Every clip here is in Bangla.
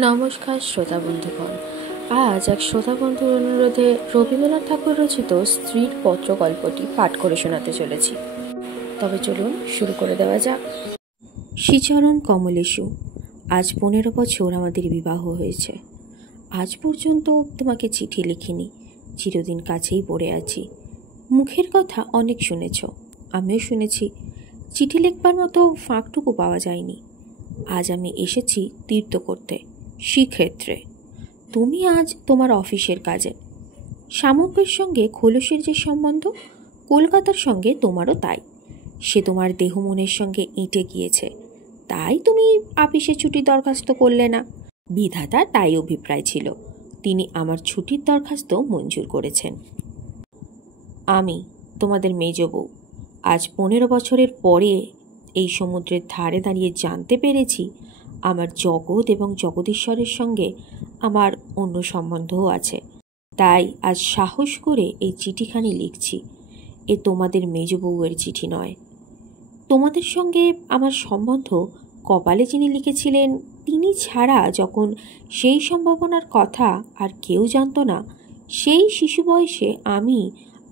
নমস্কার শ্রোতা বন্ধুগণ। আজ এক শ্রোতা বন্ধুর অনুরোধে রবীন্দ্রনাথ ঠাকুর রচিত স্ত্রীর পত্র গল্পটি পাঠ করে শোনাতে চলেছি। তবে চলুন শুরু করে দেওয়া যাক। শ্রীচরণ কমলেশু, আজ 15 বছর আমাদের বিবাহ হয়েছে। আজ পর্যন্ত তোমাকে চিঠি লিখিনি, চিরদিন কাছেই পড়ে আছি। মুখের কথা অনেক শুনেছ, আমিও শুনেছি। চিঠি লিখবার মতো ফাঁকটুকু পাওয়া যায়নি। আজ আমি এসেছি তীর্থ করতে, শ্রীক্ষেত্রে। তুমি আজ তোমার অফিসের কাজে। শামুকের সঙ্গে খোলসের যে সম্বন্ধ, কলকাতার সঙ্গে তোমারও তাই। সে তোমার দেহ মনের সঙ্গে এঁটে গিয়েছে, তাই তুমি আপিসে ছুটির দরখাস্ত করলে না। বিধাতা তাই অভিপ্রায় ছিল, তিনি আমার ছুটির দরখাস্ত মঞ্জুর করেছেন। আমি তোমাদের মেজ বউ আজ 15 বছরের পরে এই সমুদ্রের ধারে দাঁড়িয়ে জানতে পেরেছি আমার জগৎ এবং জগদীশ্বরের সঙ্গে আমার অন্য সম্বন্ধও আছে। তাই আজ সাহস করে এই চিঠিখানি লিখছি। এ তোমাদের মেজ বউয়ের চিঠি নয়। তোমাদের সঙ্গে আমার সম্বন্ধ কপালে যিনি লিখেছিলেন, তিনি ছাড়া যখন সেই সম্ভাবনার কথা আর কেউ জানত না, সেই শিশু বয়সে আমি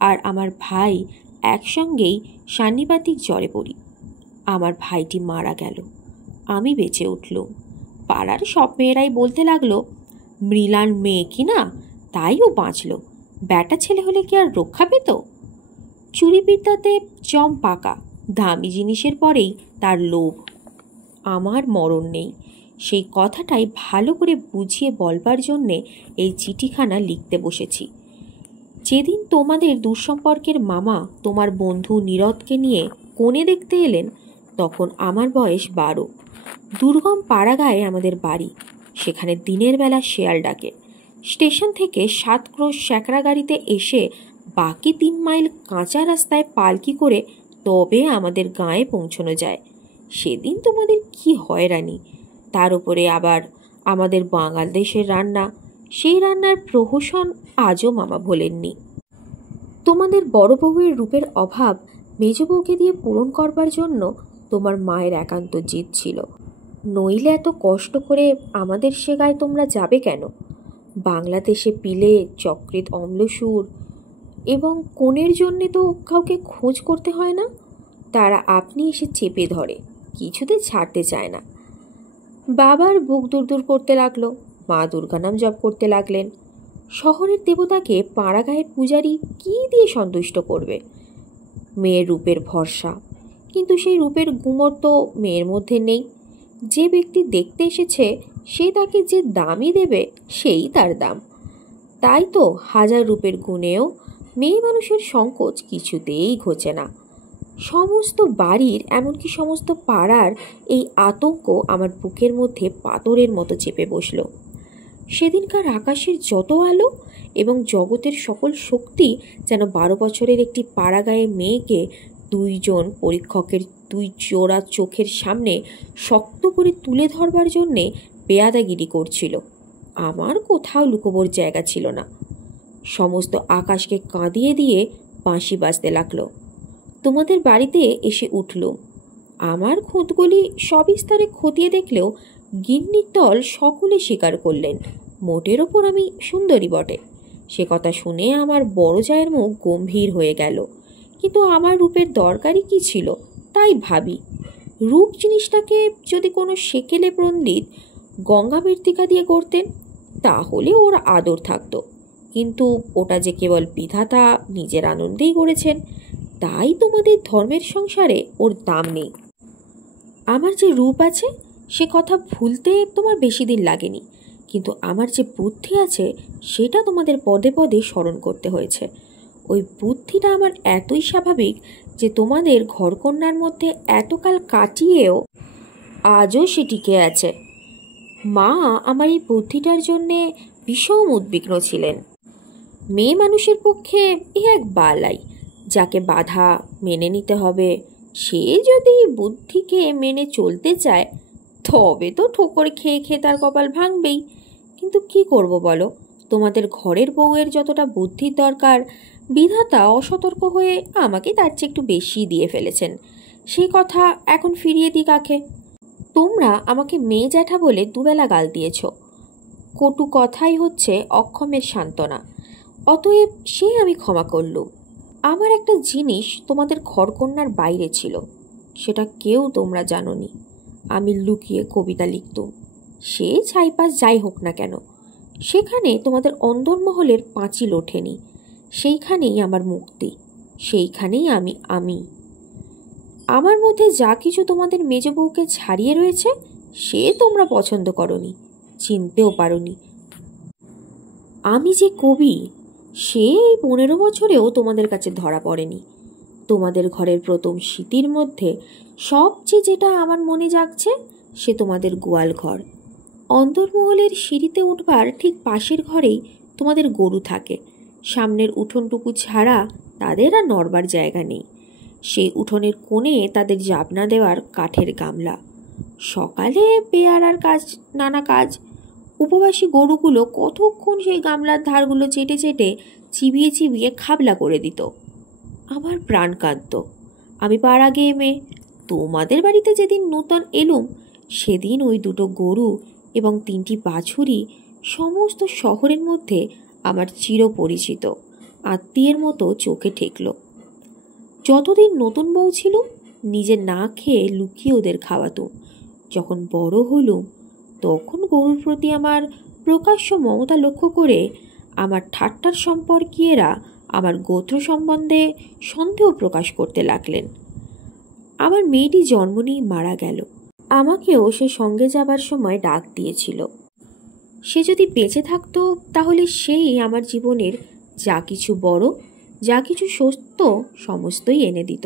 আর আমার ভাই একসঙ্গেই সান্নিপাতিক জ্বরে পড়ি। আমার ভাইটি মারা গেল, আমি বেঁচে উঠলুম। পাড়ার সব মেয়েরাই বলতে লাগলো, মৃলান মেয়ে কি না, তাই ও বাঁচল। ব্যাটা ছেলে হলে কি আর রক্ষা পেত? চুরিবিদ্যাতে জম পাকা, দামি জিনিসের পরেই তার লোভ। আমার মরণ নেই, সেই কথাটাই ভালো করে বুঝিয়ে বলবার জন্যে এই চিঠিখানা লিখতে বসেছি। যেদিন তোমাদের দুঃসম্পর্কের মামা তোমার বন্ধু নীরদকে নিয়ে কনে দেখতে এলেন, তখন আমার বয়স 12। দুর্গম পাড়াগায়ে আমাদের বাড়ি। সেখানে দিনের বেলা শেয়াল ডাকে। স্টেশন থেকে 7 ক্রোশ স্যাকরা গাড়িতে এসে বাকি 3 মাইল কাঁচা রাস্তায় পালকি করে তবে আমাদের গাঁয়ে পৌঁছানো যায়। সেদিন তোমাদের কি হয়রানি! তার উপরে আবার আমাদের বাঙাল দেশের রান্না, সেই রান্নার প্রহসন আজও মামা ভোলেননি। তোমাদের বড় বউয়ের রূপের অভাব মেজ বউকে দিয়ে পূরণ করবার জন্য তোমার মায়ের একান্ত জিদ ছিল। নইলে এত কষ্ট করে আমাদের সে গায়ে তোমরা যাবে কেন? বাংলাদেশে পিলে, যকৃৎ, অম্লসুর এবং কোণের জন্যে তো কাউকে খোঁজ করতে হয় না। তারা আপনি এসে চেপে ধরে, কিছুতে ছাড়তে চায় না। বাবার বুক দূর করতে লাগলো, মা দুর্গা নাম জপ করতে লাগলেন। শহরের দেবতাকে পাড়াগাঁয়ের পূজারী কী দিয়ে সন্তুষ্ট করবে? মেয়ের রূপের ভরসা, কিন্তু সেই রূপের গুমর তো মেয়ের মধ্যে নেই। যে ব্যক্তি দেখতে এসেছে, সে তাকে যে দামই দেবে সেই তার দাম। তাই তো হাজার রূপের গুণেও মেয়ে মানুষের সংকোচ কিছুতেই ঘোচে না। সমস্ত বাড়ির, এমনকি সমস্ত পাড়ার এই আতঙ্ক আমার বুকের মধ্যে পাথরের মতো চেপে বসল। সেদিনকার আকাশের যত আলো এবং জগতের সকল শক্তি যেন 12 বছরের একটি পাড়াগাঁয়ে মেয়েকে 2 জন পরীক্ষকের 2 জোড়া চোখের সামনে শক্ত করে তুলে ধরবার জন্যে বেয়াদাগিরি করছিল। আমার কোথাও লুকোবার জায়গা ছিল না। সমস্ত আকাশকে কাঁদিয়ে দিয়ে বাঁশি বাজতে লাগলো। তোমাদের বাড়িতে এসে উঠলুম। আমার খুঁতগুলি সবিস্তারে খতিয়ে দেখলেও গিন্নির দল সকলে স্বীকার করলেন, মোটের ওপর আমি সুন্দরী বটে। সে কথা শুনে আমার বড় জায়ের মুখ গম্ভীর হয়ে গেল। কিন্তু আমার রূপের দরকারই কি ছিল, তাই ভাবি। রূপ জিনিসটাকে যদি কোনো সেকেলে পণ্ডিত গঙ্গা মৃত্তিকা দিয়ে গড়তেন, তাহলে ওর আদর থাকতো। কিন্তু ওটা যে কেবল বিধাতা নিজের আনন্দেই গড়েছেন, তাই তোমাদের ধর্মের সংসারে ওর দাম নেই। আমার যে রূপ আছে সে কথা ভুলতে তোমার বেশি দিন লাগেনি, কিন্তু আমার যে বুদ্ধি আছে সেটা তোমাদের পদে পদে স্মরণ করতে হয়েছে। ওই বুদ্ধিটা আমার এতই স্বাভাবিক যে তোমাদের ঘরকন্যার মধ্যে এতকাল কাটিয়েও আজও সে টিকে আছে। মা আমার এই বুদ্ধিটার জন্যে ভীষণ উদ্বিগ্ন ছিলেন। মেয়ে মানুষের পক্ষে এ এক বালাই, যাকে বাধা মেনে নিতে হবে। সে যদি বুদ্ধিকে মেনে চলতে চায়, তবে তো ঠোকর খেয়ে খেয়ে তার কপাল ভাঙবেই। কিন্তু কি করব বলো? তোমাদের ঘরের বউয়ের যতটা বুদ্ধির দরকার, বিধাতা অসতর্ক হয়ে আমাকে তার চেয়ে একটু বেশি দিয়ে ফেলেছেন। সেই কথা এখন ফিরিয়ে দিই কাকে? তোমরা আমাকে মেয়ে জ্যাঠা বলে দুবেলা গাল দিয়েছ। কটু কথাই হচ্ছে অক্ষমের সান্ত্বনা। অতএব সে আমি ক্ষমা করলুম। আমার একটা জিনিস তোমাদের ঘরকন্যার বাইরে ছিল, সেটা কেউ তোমরা জানোনি। আমি লুকিয়ে কবিতা লিখতুম, সে ছাইপাশ যাই হোক না কেন। সেখানে তোমাদের অন্দরমহলের পাঁচিল ওঠেনি, সেইখানেই আমার মুক্তি, সেইখানেই আমি। আমার মধ্যে যা কিছু তোমাদের মেজ বউকে ছাড়িয়ে রয়েছে সে তোমরা পছন্দ করনি, চিনতেও পারোনি। আমি যে কবি সে এই 15 বছরেও তোমাদের কাছে ধরা পড়েনি। তোমাদের ঘরের প্রথম স্মৃতির মধ্যে সবচেয়ে যেটা আমার মনে জাগছে সে তোমাদের গোয়াল ঘর। অন্দরমহলের সিঁড়িতে উঠবার ঠিক পাশের ঘরেই তোমাদের গরু থাকে। সামনের উঠোনটুকু ছাড়া তাদের আর নড়বার জায়গা নেই। সেই উঠোনের কোণে তাদের জাবনা দেওয়ার কাঠের গামলা। সকালে পেয়ারার কাজ, নানা কাজ। উপবাসী গরুগুলো কতক্ষণ সেই গামলার ধারগুলো চেটে চেটে চিবিয়ে চিবিয়ে খাবলা করে দিত। আমার প্রাণ কাঁদত। আমি পাড়া গেয়ে মেয়ে। তোমাদের বাড়িতে যেদিন নূতন এলুম সেদিন ওই দুটো গরু এবং 3টি বাছুরি সমস্ত শহরের মধ্যে আমার চিরপরিচিত আত্মীয়ের মতো চোখে ঠেকল। যতদিন নতুন বউ ছিলুম নিজে না খেয়ে লুকিয়ে ওদের খাওয়াতুম। যখন বড় হলুম তখন গরুর প্রতি আমার প্রকাশ্য মমতা লক্ষ্য করে আমার ঠাট্টার সম্পর্কীয়েরা আমার গোত্র সম্বন্ধে সন্দেহ প্রকাশ করতে লাগলেন। আমার মেয়েটি জন্ম নিয়ে মারা গেল। আমাকেও সে সঙ্গে যাবার সময় ডাক দিয়েছিল। সে যদি বেঁচে থাকতো তাহলে সেই আমার জীবনের যা কিছু বড়, যা কিছু সত্য সমস্তই এনে দিত।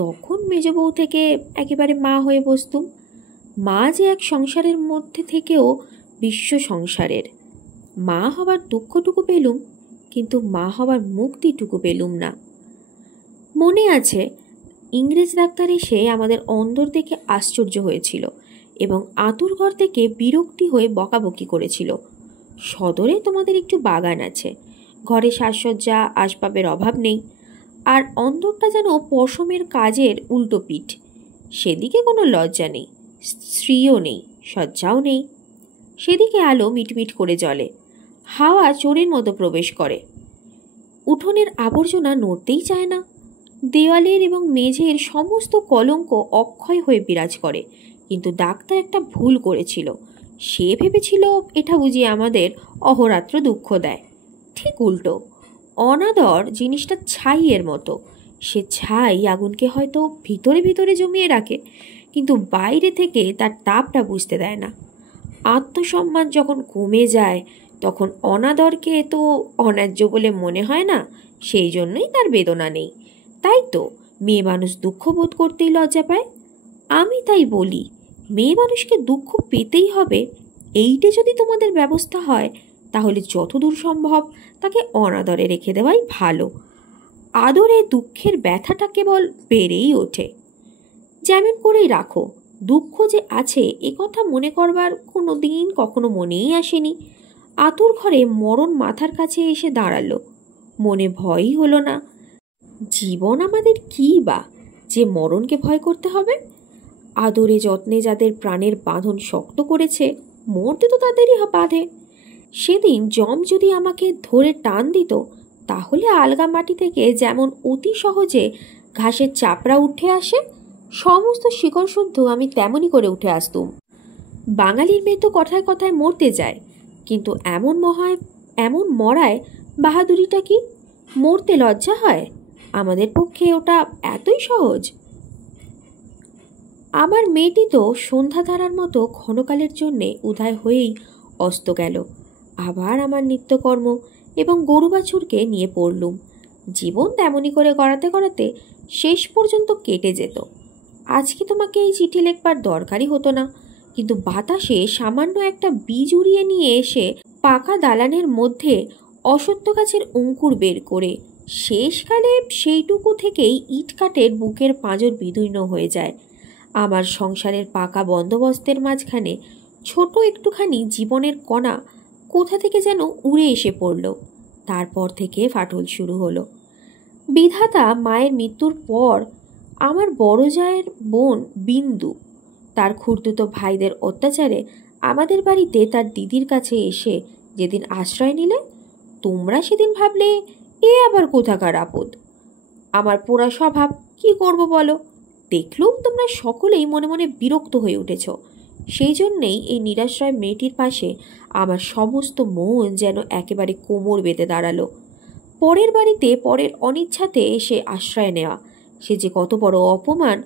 তখন মেজ বউ থেকে একেবারে মা হয়ে বসতুম। মা যে এক সংসারের মধ্যে থেকেও বিশ্ব সংসারের। মা হবার দুঃখটুকু পেলুম, কিন্তু মা হবার মুক্তিটুকু পেলুম না। মনে আছে ইংরেজ ডাক্তার এসে আমাদের অন্দর দেখে আশ্চর্য হয়েছিল এবং আতুর ঘর থেকে বিরক্তি হয়ে বকাবকি করেছিল। সদরে তোমাদের একটু বাগান আছে, ঘরে সাজসজ্জা আসবাবের অভাব নেই, আর অন্দরটা যেন পশমের কাজের উল্টো পিঠ। সেদিকে কোনো লজ্জা নেই, স্ত্রীও নেই, সজ্জাও নেই। সেদিকে আলো মিটমিট করে জ্বলে, হাওয়া চোরের মতো প্রবেশ করে। উঠোনের আবর্জনা নড়তেই চায় না। দেওয়ালের এবং মেঝের সমস্ত কলঙ্ক অক্ষয় হয়ে বিরাজ করে। কিন্তু ডাক্তার একটা ভুল করেছিল। সে ভেবেছিল এটা বুঝি আমাদের অহরাত্র দুঃখ দেয়। ঠিক উল্টো। অনাদর জিনিসটা ছাইয়ের মতো। সে ছাই আগুনকে হয়তো ভিতরে ভিতরে জমিয়ে রাখে, কিন্তু বাইরে থেকে তার তাপটা বুঝতে দেয় না। আত্মসম্মান যখন কমে যায় তখন অনাদরকে তো অন্যায্য বলে মনে হয় না, সেই জন্যই তার বেদনা নেই। তাই তো মেয়ে মানুষ দুঃখ বোধ করতেই লজ্জা পায়। আমি তাই বলি, মেয়ে মানুষকে দুঃখ পেতেই হবে। এইটে যদি তোমাদের ব্যবস্থা হয় তাহলে যতদূর সম্ভব তাকে অনাদরে রেখে দেওয়াই ভালো। আদরে দুঃখের ব্যথাটা কেবল বেড়েই ওঠে। যেমন করেই রাখো, দুঃখ যে আছে এ কথা মনে করবার কোনো দিন কখনো মনেই আসেনি। আতুর ঘরে মরণ মাথার কাছে এসে দাঁড়ালো, মনে ভয়ই হলো না। জীবন আমাদের কী বা যে মরণকে ভয় করতে হবে? আদরে যত্নে যাদের প্রাণের বাঁধন শক্ত করেছে মরতে তো তাদেরই বাঁধে। সেদিন যম যদি আমাকে ধরে টান দিত তাহলে আলগা মাটি থেকে যেমন অতি সহজে ঘাসের চাপড়া উঠে আসে, সমস্ত শিকড় শুদ্ধ আমি তেমনই করে উঠে আসতুম। বাঙালির মেয়ে তো কথায় কথায় মরতে যায়, কিন্তু এমন মরায় বাহাদুরিটা কি? মরতে লজ্জা হয়? আমাদের পক্ষে ওটা এতই সহজ। আমার মেয়েটি তো সন্ধ্যাধারার মতো ক্ষণকালের জন্যে উদয় হয়েই অস্ত গেল। আবার আমার নিত্যকর্ম এবং গরু বাছুরকে নিয়ে পড়লুম। জীবন তেমনি করে গড়াতে গড়াতে শেষ পর্যন্ত কেটে যেত। আজকে তোমাকে এই চিঠি লিখবার দরকারই হতো না, কিন্তু বাতাসে সামান্য একটা বীজ উড়িয়ে নিয়ে এসে পাকা দালানের মধ্যে অসত্য গাছের অঙ্কুর বের করে শেষকালে সেইটুকু থেকেই ইটকাঠের বুকের পাঁজর বিদীর্ণ হয়ে যায়। আমার সংসারের পাকা বন্দোবস্তের মাঝখানে ছোট একটুখানি জীবনের কণা কোথা থেকে যেন উড়ে এসে পড়ল। তারপর থেকে ফাটল শুরু হলো। বিধাতা মায়ের মৃত্যুর পর আমার বড় জায়ের বোন বিন্দু তার খুড়তুতো ভাইদের অত্যাচারে আমাদের বাড়িতে তার দিদির কাছে এসে যেদিন আশ্রয় নিলে, তোমরা সেদিন ভাবলে এ আবার কোথাকার আপদ। আমার পোড়া স্বভাব, কি করব বলো। দেখলুম তোমরা সকলেই মনে মনে বিরক্ত হয়ে উঠেছ। সেই জন্যেই এই নিরাশ্রয় মেয়েটির পাশে আমার সমস্ত মন যেন একেবারে কোমর বেঁধে দাঁড়ালো। পরের বাড়িতে পরের অনিচ্ছাতে এসে আশ্রয় নেওয়া, সে যে কত বড় অপমান।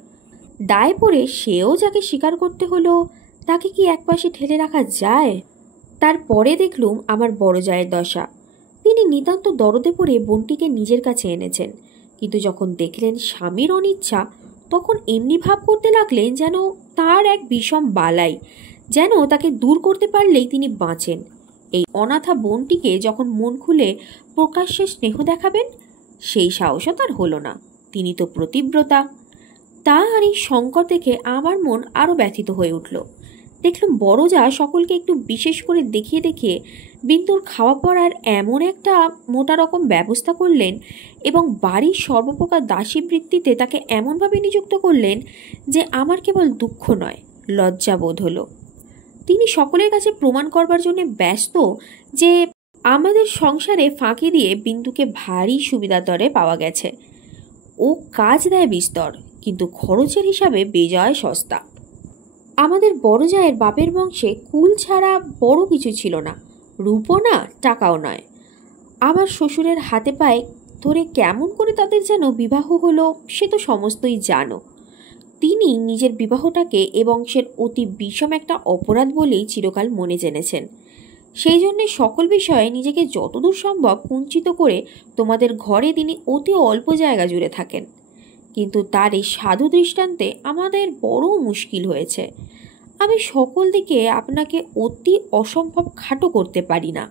দায় পড়ে সেও যাকে স্বীকার করতে হলো, তাকে কি একপাশে ঠেলে রাখা যায়? তারপরে দেখলুম আমার বড় জায়ের দশা। তিনি নিতান্ত দরদে পড়ে বোনটিকে নিজের কাছে এনেছেন, কিন্তু যখন দেখলেন স্বামীর অনিচ্ছা, তখন এমনি ভাব করতে লাগলেন যেন তার এক বিষম বালাই, যেন তাকে দূর করতে পারলেই তিনি বাঁচেন। এই অনাথা বোনটিকে যখন মন খুলে প্রকাশ্যে স্নেহ দেখাবেন, সেই সাহসও তার হলো না। তিনি তো প্রতিব্রতা। তার এই সংকট দেখে আমার মন আরও ব্যথিত হয়ে উঠল। দেখলাম বড় যা সকলকে একটু বিশেষ করে দেখিয়ে দেখিয়ে বিন্দুর খাওয়া পড়ার এমন একটা মোটা রকম ব্যবস্থা করলেন এবং বাড়ির সর্বপ্রকার দাসী বৃত্তিতে তাকে এমনভাবে নিযুক্ত করলেন যে আমার কেবল দুঃখ নয়, লজ্জা বোধ হলো। তিনি সকলের কাছে প্রমাণ করবার জন্য ব্যস্ত যে আমাদের সংসারে ফাঁকি দিয়ে বিন্দুকে ভারী সুবিধা দরে পাওয়া গেছে। ও কাজ দেয় বিস্তর, কিন্তু খরচের হিসাবে বেজায় সস্তা। আমাদের বড় জায়ের বাপের বংশে কুল ছাড়া বড় কিছু ছিল না, রূপও না, টাকাও নয়। আমার শ্বশুরের হাতে পায়ে ধরে কেমন করে তাদের যেন বিবাহ হলো সে তো সমস্তই জানো। তিনি নিজের বিবাহটাকে এ বংশের অতি বিষম একটা অপরাধ বলেই চিরকাল মনে জেনেছেন। সেই জন্যে সকল বিষয়ে নিজেকে যতদূর সম্ভব কুঞ্চিত করে তোমাদের ঘরে তিনি অতি অল্প জায়গা জুড়ে থাকেন। কিন্তু তার এই সাধু দৃষ্টান্তে আমাদের বড় মুশকিল হয়েছে। আমি সকল দিকে আপনাকে অতি অসম্ভব খাটো করতে পারি না।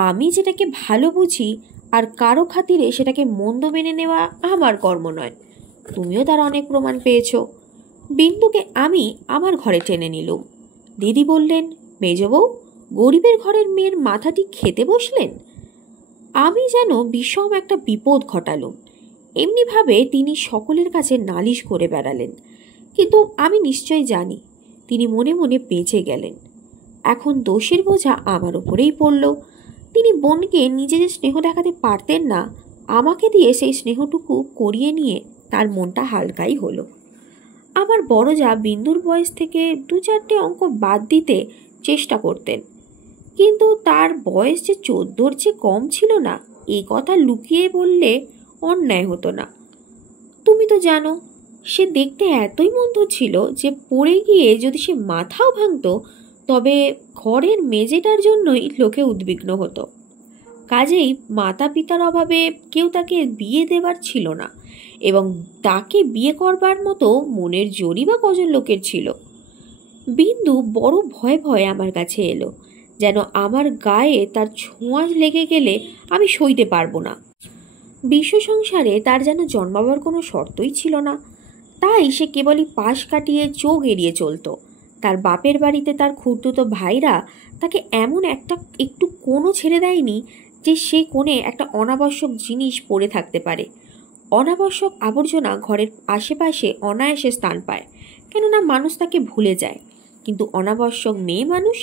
আমি যেটাকে ভালো বুঝি আর কারো খাতিরে সেটাকে মন্দ মেনে নেওয়া আমার কর্ম নয়। তুমিও তার অনেক প্রমাণ পেয়েছ। বিন্দুকে আমি আমার ঘরে টেনে নিলুম। দিদি বললেন, মেজ বউ, গরিবের ঘরের মেয়ের মাথাটি খেতে বসলেন। আমি যেন বিষম একটা বিপদ ঘটালুম। এমনিভাবে তিনি সকলের কাছে নালিশ করে বেড়ালেন, কিন্তু আমি নিশ্চয় জানি তিনি মনে মনে বেঁচে গেলেন। এখন দোষের বোঝা আমার উপরেই পড়ল। তিনি বোনকে নিজে যে স্নেহ দেখাতে পারতেন না, আমাকে দিয়ে সেই স্নেহটুকু করিয়ে নিয়ে তার মনটা হালকাই হলো। আমার বড় যা বিন্দুর বয়স থেকে 2-4টে অঙ্ক বাদ দিতে চেষ্টা করতেন, কিন্তু তার বয়স যে 14-র চেয়ে কম ছিল না, এই কথা লুকিয়ে বললে অন্যায় হতো না। তুমি তো জানো সে দেখতে এতই মন্দ ছিল যে পড়ে গিয়ে যদি সে মাথাও ভাঙত, তবে ঘরের মেজেটার জন্যই লোকে উদ্বিগ্ন হতো। কাজেই মাতা পিতার অভাবে কেউ তাকে বিয়ে দেবার ছিল না, এবং তাকে বিয়ে করবার মতো মনের জোরই বা কজন লোকের ছিল। বিন্দু বড় ভয়ে ভয়ে আমার কাছে এলো, যেন আমার গায়ে তার ছোঁয়া লেগে গেলে আমি সইতে পারবো না। বিশ্ব সংসারে তার যেন জন্মাবার কোনো শর্তই ছিল না, তাই সে কেবলই পাশ কাটিয়ে চোখ এড়িয়ে চলত। তার বাপের বাড়িতে তার খুড়তুতো ভাইরা তাকে এমন একটু কোনো ছেড়ে দেয়নি যে সে কোণে একটা অনাবশ্যক জিনিস পড়ে থাকতে পারে। অনাবশ্যক আবর্জনা ঘরের আশেপাশে অনায়াসে স্থান পায়, কেননা মানুষ তাকে ভুলে যায়। কিন্তু অনাবশ্যক মেয়ে মানুষ,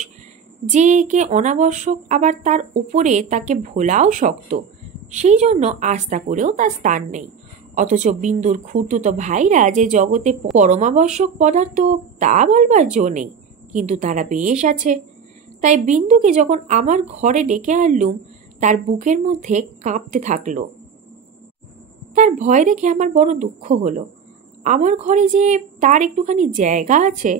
যে একে অনাবশ্যক আবার তার উপরে তাকে ভোলাও শক্ত, সেই জন্য আস্থা করেও তার স্থান নেই। অথচ বিন্দুর খুড়তুতো ভাইরা যে জগতে পরমাবশ্যক পদার্থ তা বলবার জো নেই, কিন্তু তারা বেশ আছে। তাই বিন্দুকে যখন আমার ঘরে ডেকে আনলুম, তার বুকের মধ্যে কাঁপতে থাকলো। তার ভয় দেখে আমার বড় দুঃখ হলো। আমার ঘরে যে তার একটুখানি জায়গা আছে,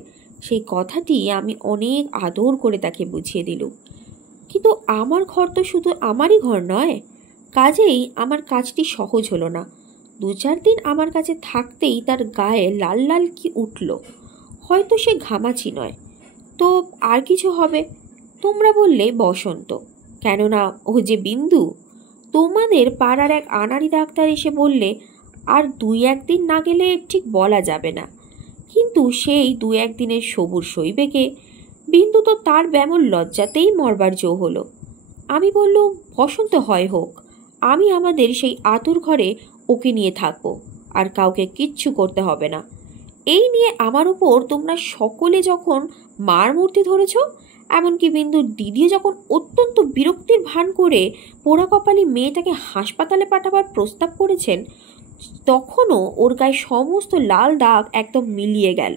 সেই কথাটি আমি অনেক আদর করে তাকে বুঝিয়ে দিলুম। কিন্তু আমার ঘর তো শুধু আমারই ঘর নয়, কাজেই আমার কাজটি সহজ হলো না। 2-4 দিন আমার কাছে থাকতেই তার গায়ে লাল লাল কি উঠল। হয়তো সে ঘামাচি নয়, তো আর কিছু হবে। তোমরা বললে বসন্ত, কেননা ও যে বিন্দু। তোমাদের পাড়ার এক আনাড়ি ডাক্তার এসে বললে আর 2-1 দিন না গেলে ঠিক বলা যাবে না, কিন্তু সেই 2-1 দিনের সবুর সইবে কে? বিন্দু তো তার ব্যামন লজ্জাতেই মরবার জো হলো। আমি বললুম, বসন্ত হয় হোক, আমি আমাদের সেই আতুর ঘরে ওকে নিয়ে থাকবো, আর কাউকে কিচ্ছু করতে হবে না। এই নিয়ে আমার উপর তোমরা সকলে যখন মার মূর্তি ধরেছ, এমনকি বিন্দুর দিদিও যখন অত্যন্ত বিরক্তির ভান করে পোড়া কপালি মেয়েটাকে হাসপাতালে পাঠাবার প্রস্তাব করেছেন, তখনও ওর গায়ে সমস্ত লাল দাগ একদম মিলিয়ে গেল।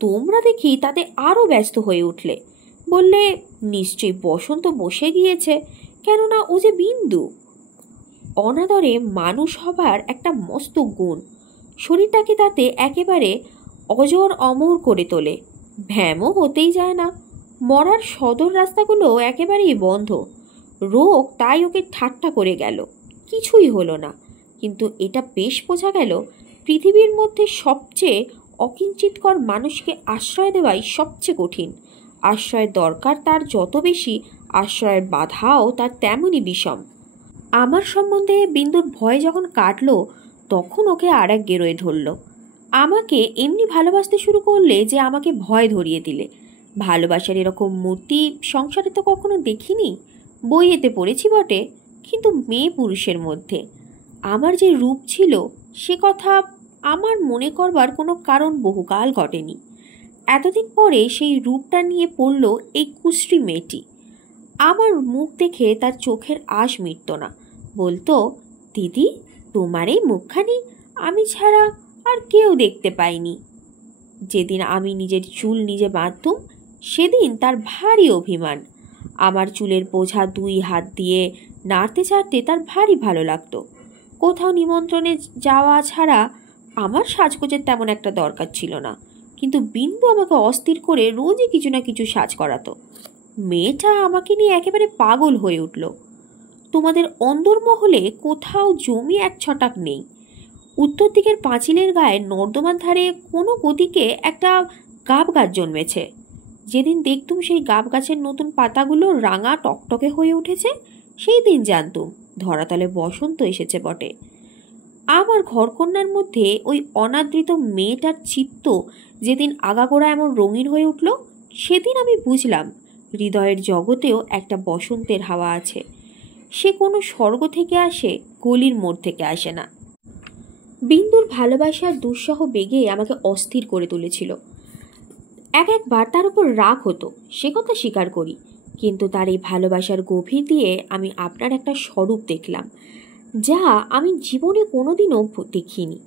তোমরা দেখি তাতে আরও ব্যস্ত হয়ে উঠলে, বললে নিশ্চয়ই বসন্ত বসে গিয়েছে, কেননা ও যে বিন্দু। অনাদরে মানুষ হবার একটা মস্ত গুণ, শরীরটাকে তাতে একেবারে অজর অমর করে তোলে। ভ্যামও হতেই যায় না, মরার সদর রাস্তাগুলো একেবারেই বন্ধ। রোগ তাই ওকে ঠাট্টা করে গেল, কিছুই হলো না। কিন্তু এটা বেশ বোঝা গেল, পৃথিবীর মধ্যে সবচেয়ে অকিঞ্চিতকর মানুষকে আশ্রয় দেওয়াই সবচেয়ে কঠিন। আশ্রয়ের দরকার তার যত বেশি, আশ্রয়ের বাধাও তার তেমনই বিষম। আমার সম্বন্ধে বিন্দুর ভয় যখন কাটলো, তখন ওকে আর এক গেরোয় ধরল। আমাকে এমনি ভালোবাসতে শুরু করলে যে আমাকে ভয় ধরিয়ে দিলে। ভালোবাসার এরকম মূর্তি সংসারে তো কখনো দেখিনি। বইয়েতে পড়েছি বটে, কিন্তু মেয়ে পুরুষের মধ্যে আমার যে রূপ ছিল সে কথা আমার মনে করবার কোনো কারণ বহুকাল ঘটেনি। এতদিন পরে সেই রূপটা নিয়ে পড়ল এই কুশ্রী মেয়েটি। আমার মুখ দেখে তার চোখের আশ মিটত না। বলতো, দিদি তোমার এই মুখখানি আমি ছাড়া আর কেউ দেখতে পাইনি। যেদিন আমি নিজের চুল নিজে বাঁধতুম, সেদিন তার ভারী অভিমান। আমার চুলের বোঝা দুই হাত দিয়ে নাড়তে চাড়তে তার ভারী ভালো লাগতো। কোথাও নিমন্ত্রণে যাওয়া ছাড়া আমার সাজগোজের তেমন একটা দরকার ছিল না, কিন্তু বিন্দু আমাকে অস্থির করে রোজই কিছু না কিছু সাজ করাতো। মেয়েটা আমাকে নিয়ে একেবারে পাগল হয়ে উঠল। তোমাদের অন্দরমহলে কোথাও জমি এক ছটাক নেই। উত্তর দিকের পাঁচিলের গায়ে নর্দমার ধারে কোনো গতিকে একটা গাব গাছ জন্মেছে। যেদিন দেখতুম সেই গাব গাছের নতুন পাতাগুলো রাঙা টকটকে হয়ে উঠেছে, সেই দিন জানতুম ধরাতলে বসন্ত এসেছে বটে। আমার ঘরকন্যার মধ্যে ওই অনাদৃত মেয়েটার চিত্ত যেদিন আগাগোড়া এমন রঙিন হয়ে উঠল, সেদিন আমি বুঝলাম হৃদয়ের জগতেও একটা বসন্তের হাওয়া আছে। সে কোনো স্বর্গ থেকে আসে, গলির মোড় থেকে আসে না। বিন্দুর ভালোবাসার দুঃসহ বেগে আমাকে অস্থির করে তুলেছিল। একবার তার উপর রাগ হতো, সে কথা স্বীকার করি, কিন্তু তার এই ভালোবাসার গভীর দিয়ে আমি আপনার একটা স্বরূপ দেখলাম, যা আমি জীবনে কোনোদিনও দেখিনি।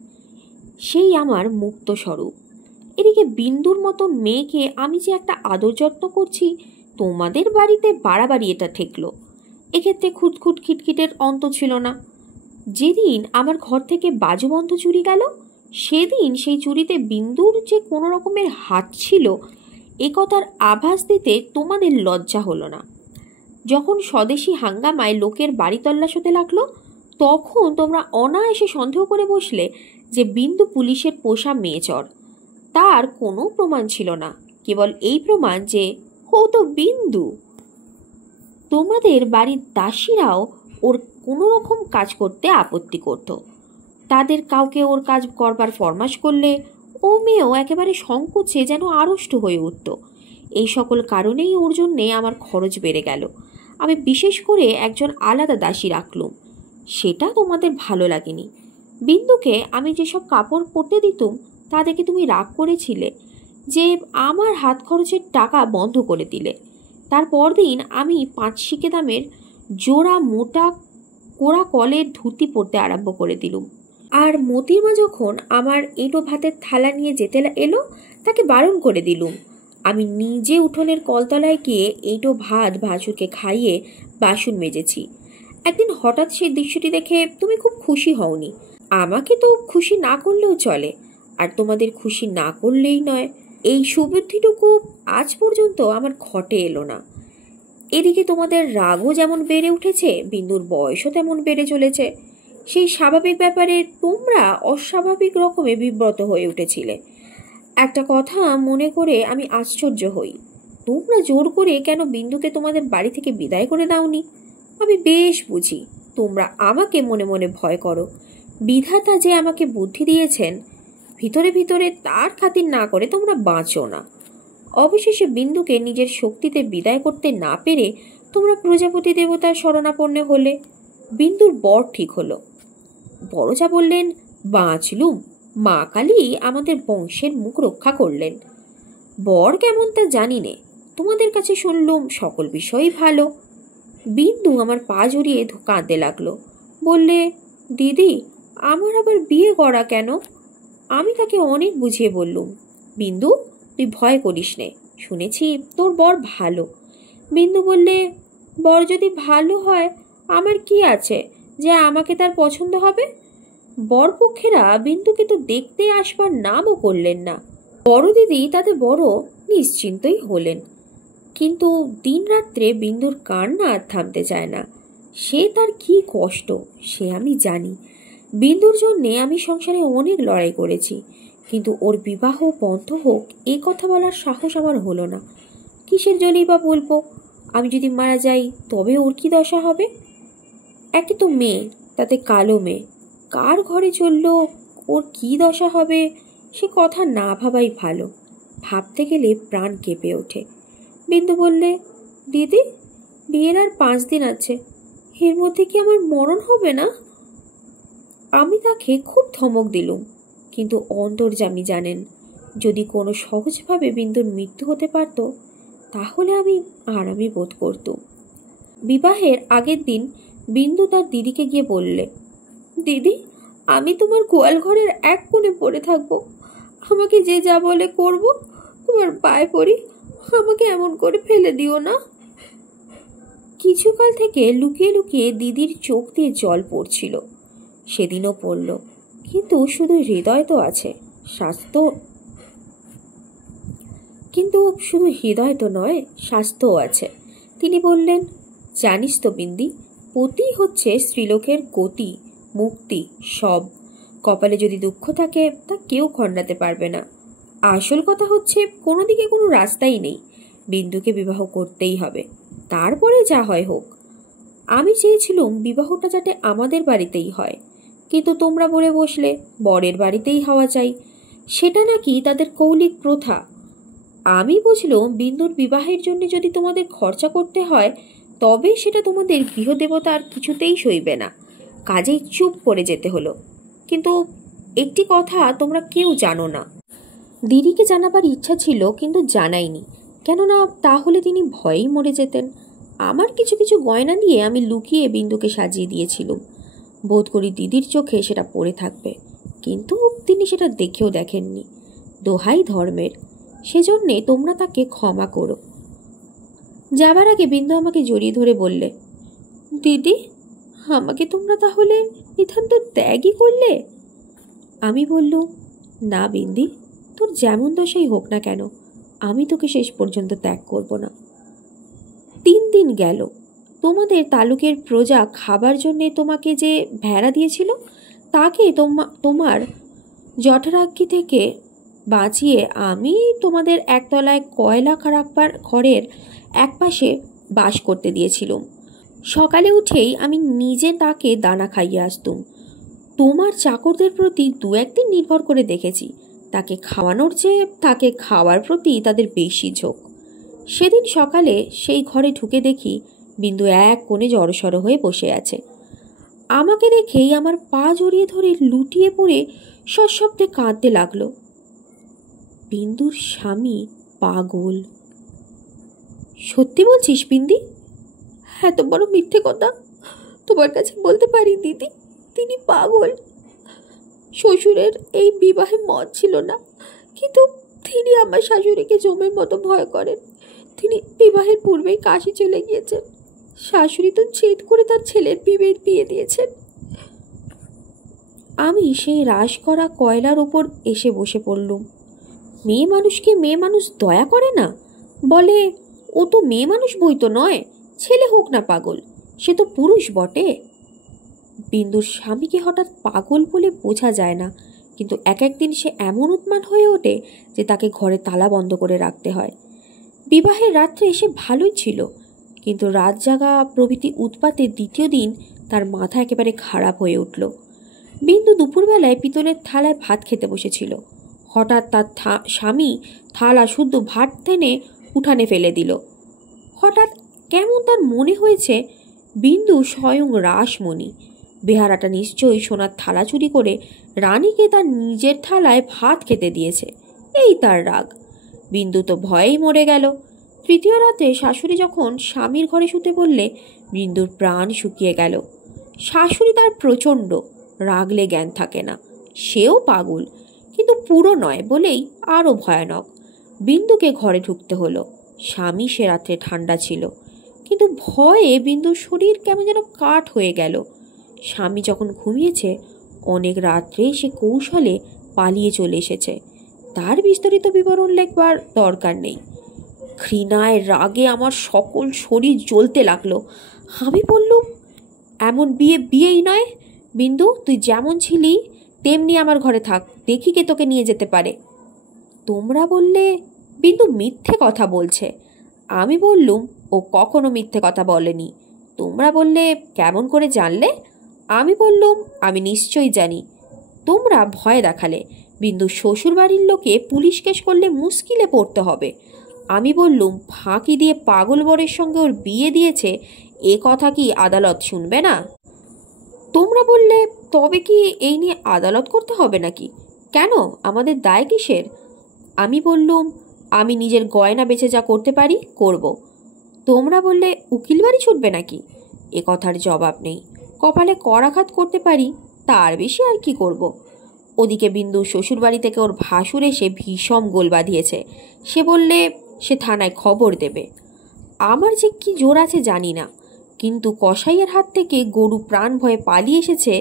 সেই আমার মুক্ত স্বরূপ। এদিকে বিন্দুর মতন মেয়েকে আমি যে একটা আদর যত্ন করছি, তোমাদের বাড়িতে বাড়াবাড়ি এটা ঠেকলো। এক্ষেত্রে খুঁতখুট খিটখিটের অন্ত ছিল না। যেদিন আমার ঘর থেকে বাজুবন্ধ চুরি গেল, সেদিন সেই চুরিতে বিন্দুর যে কোনো রকমের হাত ছিল, এ কথার আভাস দিতে তোমাদের লজ্জা হলো না। যখন স্বদেশি হাঙ্গামায় লোকের বাড়ি তল্লাশ হতে লাগলো, তখন তোমরা অনায়াসে সন্দেহ করে বসলে যে বিন্দু পুলিশের পোষা মেয়েচর। তার কোনো প্রমাণ ছিল না, কেবল এই প্রমাণ যে ও তো বিন্দু। তোমাদের বাড়ির দাসীরাও ওর কোনো রকম কাজ করতে আপত্তি করত। তাদের কাউকে ওর কাজ করবার ফরমাশ করলে ও মেয়েও একেবারে সংকোচে যেন আড়ষ্ট হয়ে উঠত। এই সকল কারণেই ওর জন্যে আমার খরচ বেড়ে গেল। আমি বিশেষ করে একজন আলাদা দাসী রাখলুম। সেটা তোমাদের ভালো লাগেনি। বিন্দুকে আমি যেসব কাপড় পরতে দিতুম, তা দেখে তুমি রাগ করেছিলে যে আমার হাত খরচের টাকা বন্ধ করে দিলে। তারপর দিন আমি 5 শিকে দামের জোড়া মোটা কোড়া কলের ধুতি পরতে আরম্ভ করে দিলুম। আর মতিমা যখন আমার এঁটো ভাতের থালা নিয়ে যেতে এলো, তাকে বারণ করে দিলুম। আমি নিজে উঠোনের কলতলায় গিয়ে এঁটো ভাত ভাসুরকে খাইয়ে বাসন মেজেছি। একদিন হঠাৎ সেই দৃশ্যটি দেখে তুমি খুব খুশি হওনি। আমাকে তো খুশি না করলেও চলে, আর তোমাদের খুশি না করলেই নয়, এই সুবুদ্ধিটুকু আজ পর্যন্ত আমার ঘটে এলো না। এদিকে তোমাদের রাগও যেমন বেড়ে উঠেছে, বিন্দুর বয়সও তেমন বেড়ে চলেছে। সেই স্বাভাবিক ব্যাপারে তোমরা অস্বাভাবিক রকমে বিব্রত হয়ে উঠেছিলে। একটা কথা মনে করে আমি আশ্চর্য হই, তোমরা জোর করে কেন বিন্দুকে তোমাদের বাড়ি থেকে বিদায় করে দাওনি? আমি বেশ বুঝি তোমরা আমাকে মনে মনে ভয় করো। বিধাতা যে আমাকে বুদ্ধি দিয়েছেন, ভিতরে ভিতরে তার খাতির না করে তোমরা বাঁচো না। অবশেষে বিন্দুকে নিজের শক্তিতে বিদায় করতে না পেরে তোমরা প্রজাপতি দেবতার শরণাপন্ন হলে। বিন্দুর বর ঠিক হলো। বড়জা বললেন, বাঁচলুম, মা কালী আমাদের বংশের মুখ রক্ষা করলেন। বর কেমন তা জানি নে, তোমাদের কাছে শুনলুম সকল বিষয়ই ভালো। বিন্দু আমার পা জড়িয়ে কাঁদতে লাগলো, বললে, দিদি আমার আবার বিয়ে করা কেন? আমি তাকে অনেক বুঝিয়ে বললুম, বিন্দু তুই ভয় করিস নে, শুনেছি তোর বর ভালো। বিন্দু বললে, বর যদি ভালো হয় আমার কি আছে যে আমাকে তার পছন্দ হবে? বরপক্ষেরা বিন্দুকে তো দেখতে আসবার নামও করলেন না। বড় দিদি তাতে বড় নিশ্চিন্তই হলেন, কিন্তু দিন রাত্রে বিন্দুর কান্না আর থামতে চায় না। সে তার কি কষ্ট সে আমি জানি। বিন্দুর জন্যে আমি সংসারে অনেক লড়াই করেছি, কিন্তু ওর বিবাহ বন্ধ হোক এ কথা বলার সাহস আমার হলো না। কিসের জন্যই বা বলবো? আমি যদি মারা যাই তবে ওর কি দশা হবে? একে তো মেয়ে, তাতে কালো মেয়ে, কার ঘরে চললো ওর কি দশা হবে সে কথা না ভাবাই ভালো। ভাবতে গেলে প্রাণ কেঁপে ওঠে। বিন্দু বললে, দিদি বিয়ের আর 5 দিন আছে, এর মধ্যে কি আমার মরণ হবে না? আমি তাকে খুব ধমক দিলুম, কিন্তু অন্তর্যামী জানেন যদি কোনো সহজভাবে বিন্দুর মৃত্যু হতে পারত তাহলে আমি আরামই বোধ করতুম। বিবাহের আগের দিন বিন্দু তার দিদিকে গিয়ে বললে, দিদি আমি তোমার গোয়াল ঘরের এক কোণে পড়ে থাকবো, আমাকে যে যা বলে করব, তোমার পায়ে পড়ি, আমাকে এমন করে ফেলে দিও না। কিছুকাল থেকে লুকিয়ে লুকিয়ে দিদির চোখ দিয়ে জল পড়ছিল। সেদিনও পড়ল, কিন্তু শুধু হৃদয় তো আছে, স্বাস্থ্যও আছে। তিনি বললেন, জানিস তো বিন্দি, পতি হচ্ছে স্ত্রীলোকের গতি, মুক্তি, সব। কপালে যদি দুঃখ থাকে তা কেউ খণ্ডাতে পারবে না। আসল কথা হচ্ছে কোনো দিকে কোনো রাস্তাই নেই, বিন্দুকে বিবাহ করতেই হবে, তারপরে যা হয় হোক। আমি চেয়েছিলুম বিবাহটা যাতে আমাদের বাড়িতেই হয়, কিন্তু তোমরা বলে বসলে বরের বাড়িতেই হওয়া চাই, সেটা নাকি তাদের কৌলিক প্রথা। আমি বুঝলুম বিন্দুর বিবাহের জন্য যদি তোমাদের খরচা করতে হয় তবে সেটা তোমাদের গৃহদেবতা আর কিছুতেই সইবে না। কাজেই চুপ করে যেতে হলো। কিন্তু একটি কথা তোমরা কেউ জানো না। দিদিকে জানাবার ইচ্ছা ছিল, কিন্তু জানাইনি, কেননা তাহলে তিনি ভয়েই মরে যেতেন। আমার কিছু কিছু গয়না দিয়ে আমি লুকিয়ে বিন্দুকে সাজিয়ে দিয়েছিলুম, বোধ করি দিদির চোখে সেটা পড়ে থাকবে, কিন্তু তিনি সেটা দেখেও দেখেননি। দোহাই ধর্মের, সেজন্যে তোমরা তাকে ক্ষমা করো। যাবার আগে বিন্দু আমাকে জড়িয়ে ধরে বললে, দিদি আমাকে তোমরা তাহলে নিতান্ত ত্যাগই করলে? আমি বললুম, না বিন্দি, তোর যেমন দশাই হোক না কেন আমি তোকে শেষ পর্যন্ত ত্যাগ করব না। 3 দিন গেল, তোমাদের তালুকের প্রজা খাবার জন্যে তোমাকে যে ভেড়া দিয়েছিল তাকে তোমার জঠরাজ্ঞী থেকে বাঁচিয়ে আমি তোমাদের একতলায় কয়লা রাখবার ঘরের একপাশে বাস করতে দিয়েছিলুম। সকালে উঠেই আমি নিজে তাকে দানা খাইয়ে আসতুম। তোমার চাকরদের প্রতি 2-1 দিন নির্ভর করে দেখেছি, তাকে খাওয়ানোর চেয়ে তাকে খাওয়ার প্রতি তাদের বেশি ঝোঁক। সেদিন সকালে সেই ঘরে ঢুকে দেখি বিন্দু এক কোণে জড়সড় হয়ে বসে আছে। আমাকে দেখেই আমার পা জড়িয়ে ধরে লুটিয়ে পড়ে সশব্দে কাঁদতে লাগলো। বিন্দুর স্বামী পাগল। সত্যি বলছিস বিন্দি? এত বড় মিথ্যে কথা তোমার কাছে বলতে পারি দিদি? তিনি পাগল। শ্বশুরের এই বিবাহে মত ছিল না, কিন্তু তিনি আমার শাশুড়িকে জমের মতো ভয় করেন। তিনি বিবাহের পূর্বেই কাশি চলে গিয়েছেন। শাশুড়ি তো ছেদ করে তার ছেলের বিয়ে দিয়েছেন। আমি সেই রাশ করা কয়লার উপর এসে বসে পড়লুম। মেয়ে মানুষকে মেয়ে মানুষ দয়া করে না? বলে, ও তো মেয়ে মানুষ বই তো নয়, ছেলে হোক না পাগল, সে তো পুরুষ বটে। বিন্দুর স্বামীকে হঠাৎ পাগল বলে বোঝা যায় না, কিন্তু এক একদিন সে এমন উন্মাদ হয়ে ওঠে যে তাকে ঘরে তালা বন্ধ করে রাখতে হয়। বিবাহের রাত্রে সে ভালোই ছিল, কিন্তু রাত জাগা প্রভৃতি উৎপাতের দ্বিতীয় দিন তার মাথা একেবারে খারাপ হয়ে উঠল। বিন্দু দুপুরবেলায় পিতলের থালায় ভাত খেতে বসেছিল। হঠাৎ তার স্বামী থালা শুদ্ধ ভাত টেনে উঠানে ফেলে দিল। হঠাৎ কেমন তার মনে হয়েছে বিন্দু স্বয়ং রাসমণি। বেহারাটা নিশ্চয়ই সোনার থালা চুরি করে রানীকে তার নিজের থালায় ভাত খেতে দিয়েছে, এই তার রাগ। বিন্দু তো ভয়েই মরে গেল। তৃতীয় রাতে শাশুড়ি যখন স্বামীর ঘরে শুতে বললে, বিন্দুর প্রাণ শুকিয়ে গেল। শাশুড়ি তার প্রচণ্ড, রাগলে জ্ঞান থাকে না, সেও পাগল, কিন্তু পুরো নয় বলেই আরও ভয়ানক। বিন্দুকে ঘরে ঢুকতে হলো। স্বামী সে রাত্রে ঠান্ডা ছিল, কিন্তু ভয়ে বিন্দুর শরীর কেমন যেন কাঠ হয়ে গেল। স্বামী যখন ঘুমিয়েছে, অনেক রাত্রে সে কৌশলে পালিয়ে চলে এসেছে। তার বিস্তারিত বিবরণ লেখবার দরকার নেই। ঘৃণায় রাগে আমার সকল শরীর জ্বলতে লাগলো। আমি বললুম, এমন বিয়েই নয়। বিন্দু, তুই যেমন ছিলি তেমনি আমার ঘরে থাক, দেখি কে তোকে নিয়ে যেতে পারে। তোমরা বললে বিন্দু মিথ্যে কথা বলছে। আমি বললুম, ও কখনো মিথ্যে কথা বলেনি। তোমরা বললে, কেমন করে জানলে? আমি বললুম, আমি নিশ্চয়ই জানি। তোমরা ভয় দেখালে, বিন্দু শ্বশুর বাড়ির লোকে পুলিশ কেস করলে মুশকিলে পড়তে হবে। আমি বললুম, ফাঁকি দিয়ে পাগল বরের সঙ্গে ওর বিয়ে দিয়েছে, এ কথা কি আদালত শুনবে না? তোমরা বললে, তবে কি এই নিয়ে আদালত করতে হবে নাকি? কেন, আমাদের দায় কিসের? আমি বললুম, আমি নিজের গয়না বেচে যা করতে পারি করব। তোমরা বললে, উকিল বাড়ি ছুটবে নাকি? এ কথার জবাব নেই। কপালে করাঘাত করতে পারি, তার বেশি আর কি করব। ওদিকে বিন্দু শ্বশুরবাড়ি থেকে ওর ভাসুর এসে ভীষণ গোল বাঁধিয়েছে। সে বললে সে থানায় খবর দেবে। আমার যে কি জোর আছে জানি না, কিন্তু কসাইয়ের হাত থেকে গরু প্রাণ ভয়ে পালিয়ে এসেছে,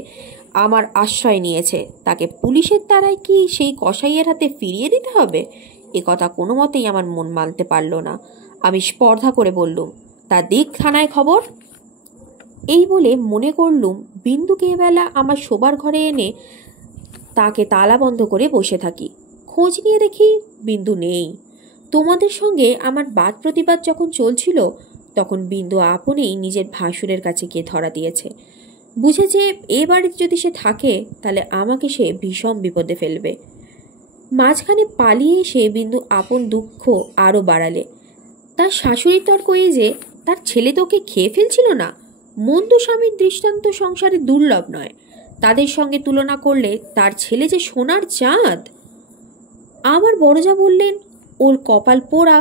আমার আশ্রয় নিয়েছে, তাকে পুলিশের দ্বারাই কি সেই কসাইয়ের হাতে ফিরিয়ে দিতে হবে? এ কথা কোনো মতেই আমার মন মানতে পারল না। আমি স্পর্ধা করে বললুম, তা দিক থানায় খবর। এই বলে মনে করলুম বিন্দুকে এবেলা আমার শোবার ঘরে এনে তাকে তালা বন্ধ করে বসে থাকি। খোঁজ নিয়ে দেখি বিন্দু নেই। তোমাদের সঙ্গে আমার বাদ প্রতিবাদ যখন চলছিল, তখন বিন্দু আপনেই নিজের ভাসুরের কাছে গিয়ে ধরা দিয়েছে। বুঝেছে এ বাড়িতে যদি সে থাকে তাহলে আমাকে সে ভীষণ বিপদে ফেলবে। মাঝখানে পালিয়ে এসে বিন্দু আপন দুঃখ আরও বাড়ালে। তার শাশুড়ির তর্ক এই যে তার ছেলে তোকে খেয়ে ফেলছিল না। মন্দ স্বামীর দৃষ্টান্ত সংসারে দুর্লভ নয়, তাদের সঙ্গে তুলনা করলে তার ছেলে যে সোনার চাঁদ। আমার বড়জা বললেন, ওর কপাল পোড়া,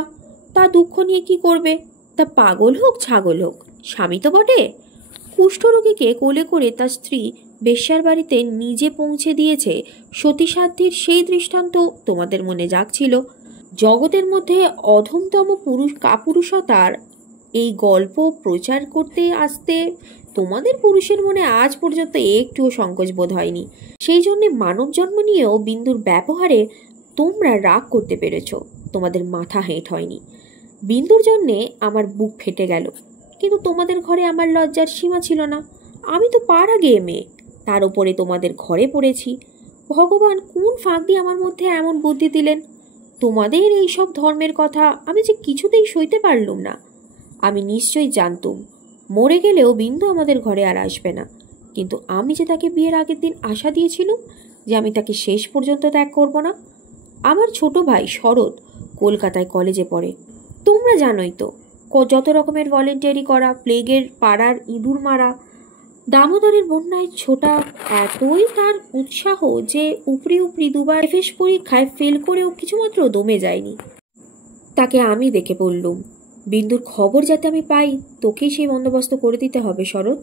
তা দুঃখ নিয়ে কি করবে? তা পাগল হোক ছাগল হোক, স্বামী তো বটে। কুষ্ঠরোগীকে কোলে করে তার স্ত্রী বেশ্যার বাড়িতে নিজে পৌঁছে দিয়েছে সতীসাধ্যের সেই দৃষ্টান্ত তোমাদের মনে জাগছিল। জগতের মধ্যে অধমতম কাপুরুষতার এই গল্প প্রচার করতে আসতে তোমাদের পুরুষের মনে আজ পর্যন্ত একটুও সংকোচ বোধ হয়নি। সেই জন্যে মানব জন্ম নিয়েও বিন্দুর ব্যবহারে তোমরা রাগ করতে পেরেছ, তোমাদের মাথা হেঁট হয়নি। বিন্দুর জন্যে আমার বুক ফেটে গেল, কিন্তু তোমাদের ঘরে আমার লজ্জার সীমা ছিল না। আমি তো পাড়া গিয়ে মেয়ে, তার উপরে তোমাদের ঘরে পড়েছি। ভগবান কোন ফাঁক দিয়ে আমার মধ্যে এমন বুদ্ধি দিলেন? তোমাদের এই সব ধর্মের কথা আমি যে কিছুতেই সইতে পারলুম না। আমি নিশ্চয়ই জানতুম মরে গেলেও বিন্দু আমাদের ঘরে আর আসবে না, কিন্তু আমি যে তাকে বিয়ের আগের দিন আশা দিয়েছিলাম যে আমি তাকে শেষ পর্যন্ত ত্যাগ করব না। আমার ছোট ভাই শরৎ কলকাতায় কলেজে পড়ে। তোমরা জানোই তো, যত রকমের ভলেন্টিয়ারি করা, প্লেগের পাড়ার ইঁদুর মারা, দামোদরের বন্যায় ছোটা, এতই তার উৎসাহ যে উপরি দুবার এফএস পরীক্ষায় ফেল করেও কিছুমাত্র দমে যায়নি। তাকে আমি দেখে বললুম, বিন্দুর খবর যাতে আমি পাই, তোকেই সেই বন্দোবস্ত করে দিতে হবে শরৎ।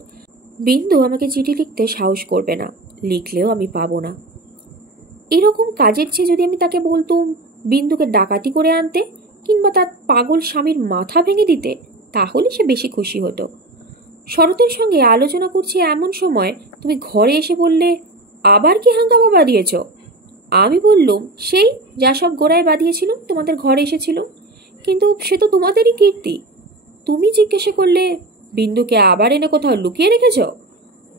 বিন্দু আমাকে চিঠি লিখতে সাহস করবে না, লিখলেও আমি পাবো না। এরকম কাজের চেয়ে যদি আমি তাকে বলতুম বিন্দুকে ডাকাতি করে আনতে, কিংবা তার পাগল স্বামীর মাথা ভেঙে দিতে, তাহলে সে বেশি খুশি হতো। শরতের সঙ্গে আলোচনা করছি এমন সময় তুমি ঘরে এসে বললে, আবার কি হাঙ্গামা বাঁধিয়েছ? আমি বললুম, সেই যা সব গোড়ায় বাঁধিয়েছিলাম তোমাদের ঘরে এসেছিল, কিন্তু সে তো তোমাদেরই কীর্তি। তুমি জিজ্ঞাসা করলে, বিন্দুকে আবার এনে কোথাও লুকিয়ে রেখেছ?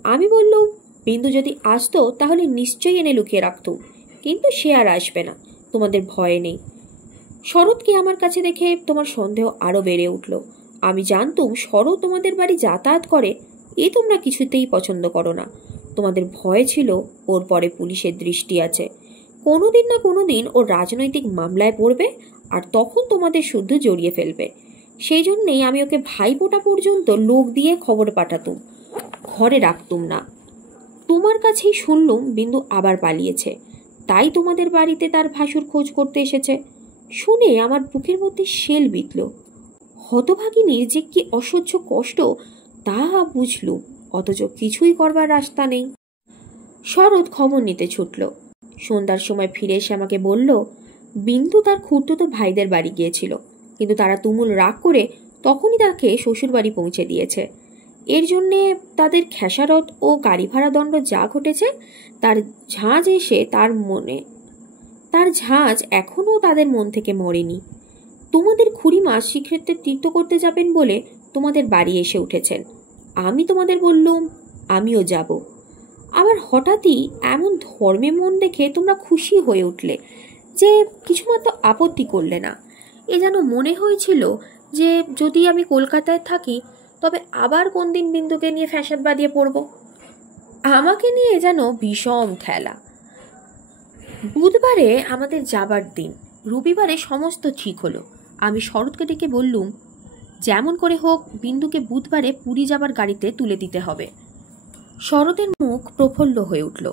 আমি বললুম, বিন্দু যদি আসতো তাহলে নিশ্চয়ই এনে লুকিয়ে রাখতুম, কিন্তু সে আর আসবে না, তোমাদের ভয় নেই। শরৎকে আমার কাছে দেখে তোমার সন্দেহ আরও বেড়ে উঠল। আমি জানতুম শরৎ তোমাদের বাড়ি যাতায়াত করে, এ তোমরা কিছুতেই পছন্দ করো না। তোমাদের ভয় ছিল ওর পরে পুলিশের দৃষ্টি আছে, কোনোদিন না কোনোদিন ওর রাজনৈতিক মামলায় পড়বে, আর তখন তোমাদের শুদ্ধ জড়িয়ে ফেলবে। সেই জন্যেই আমি ওকে ভাইফোঁটা পর্যন্ত লোক দিয়ে খবর পাঠাতুম, ঘরে রাখতুম না। তোমার কাছেই শুনলুম বিন্দু আবার পালিয়েছে, তাই তোমাদের বাড়িতে তার ভাসুর খোঁজ করতে এসেছে। শুনে আমার বুকের মধ্যে শেল বিঁধল। হতভাগিনীর যে কি অসহ্য কষ্ট তা বুঝলুম, অথচ কিছুই করবার রাস্তা নেই। শরৎ খবর নিতে ছুটল। সন্ধ্যার সময় ফিরে এসে আমাকে বলল, বিন্দু তার খুড়তুতো ভাইদের বাড়ি গিয়েছিল, কিন্তু তারা তুমুল রাগ করে তখনই তাকে শ্বশুর বাড়ি পৌঁছে দিয়েছে। এর জন্যে তাদের খেসারত ও গাড়ি ভাড়া দণ্ড যা ঘটেছে, তার ঝাঁজ এখনও তাদের মন থেকে মরেনি। তোমাদের খুড়িমা শ্রীক্ষেত্রে তীর্থ করতে যাবেন বলে তোমাদের বাড়ি এসে উঠেছেন। আমি তোমাদের বললুম আমিও যাব। আবার হঠাৎই এমন ধর্মে মন দেখে তোমরা খুশি হয়ে উঠলে যে কিছুমাত্র আপত্তি করলে না। এ যেন মনে হয়েছিল যে যদি আমি কলকাতায় থাকি তবে আবার কোন দিন বিন্দুকে নিয়ে ফ্যাসাদ বাঁধিয়ে পড়ব। আমাকে নিয়ে যেন বিষম খেলা। বুধবারে আমাদের যাবার দিন, রবিবারে সমস্ত ঠিক হলো। আমি শরৎকে ডেকে বললুম, যেমন করে হোক বিন্দুকে বুধবারে পুরী যাবার গাড়িতে তুলে দিতে হবে। শরতের মুখ প্রফুল্ল হয়ে উঠল।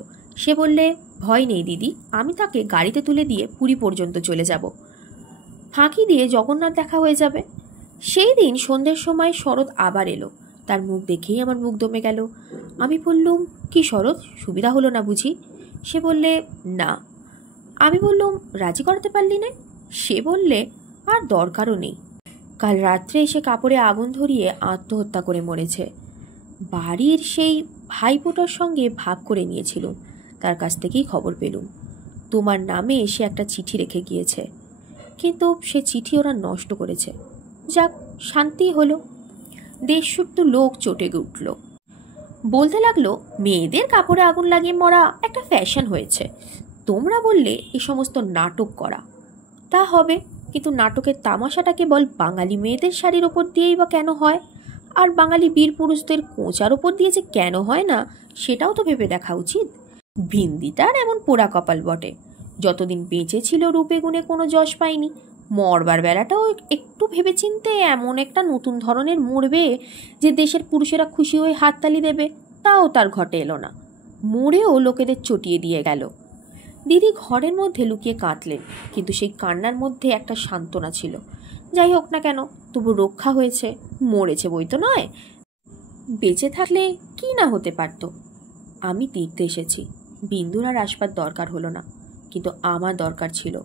সে বললে, ভয় নেই দিদি, আমি তাকে গাড়িতে তুলে দিয়ে পুরী পর্যন্ত চলে যাব। ফাঁকি দিয়ে জগন্নাথ দেখা হয়ে যাবে। সেই দিন সন্ধ্যের সময় শরৎ আবার এলো। তার মুখ দেখেই আমার মুখ দমে গেল। আমি বললুম, কি শরৎ, সুবিধা হলো না বুঝি? সে বললে, না। আমি বললুম, রাজি করাতে পারলি না? সে বললে, আর দরকারও নেই। কাল রাত্রে এসে কাপড়ে আগুন ধরিয়ে আত্মহত্যা করে মরেছে। বাড়ির সেই ভাইপোটার সঙ্গে ভাগ করে নিয়েছিলুম, তার কাছ থেকেই খবর পেলুম। তোমার নামে এসে একটা চিঠি রেখে গিয়েছে, কিন্তু সে চিঠি ওরা নষ্ট করেছে। যাক, শান্তি হলো। দেশসুদ্ধ লোক চটে উঠল। বলতে লাগলো, মেয়েদের কাপড়ে আগুন লাগিয়ে মরা একটা ফ্যাশন হয়েছে। তোমরা বললে এ সমস্ত নাটক করা। তা হবে, কিন্তু নাটকের তামাশাটা কেবল বাঙালি মেয়েদের শাড়ির ওপর দিয়েই বা কেন হয়? আর বাঙালি বীর পুরুষদের কোঁচার ওপর দিয়ে যে কেন হয় না, সেটাও তো ভেবে দেখা উচিত। ভিন্দিটার এমন পোড়া কপাল বটে, যতদিন বেঁচে ছিল রূপে গুণে কোনো যশ পায়নি। মরবার বেলাটাও একটু ভেবেচিন্তে এমন একটা নতুন ধরনের মরবে যে দেশের পুরুষেরা খুশি হয়ে হাততালি দেবে, তাও তার ঘটে এলো না। মরেও লোকেদের চটিয়ে দিয়ে গেল। দিদি ঘরের মধ্যে লুকিয়ে কাঁদলেন, কিন্তু সেই কান্নার মধ্যে একটা সান্ত্বনা ছিল। যাই হোক না কেন, তবু রক্ষা হয়েছে। মরেছে বই তো নয়, বেঁচে থাকলে কি না হতে পারত। আমি তীর্থ এসেছি, বিন্দুর আর আসবার দরকার হলো না, কিন্তু আমার দরকার ছিল।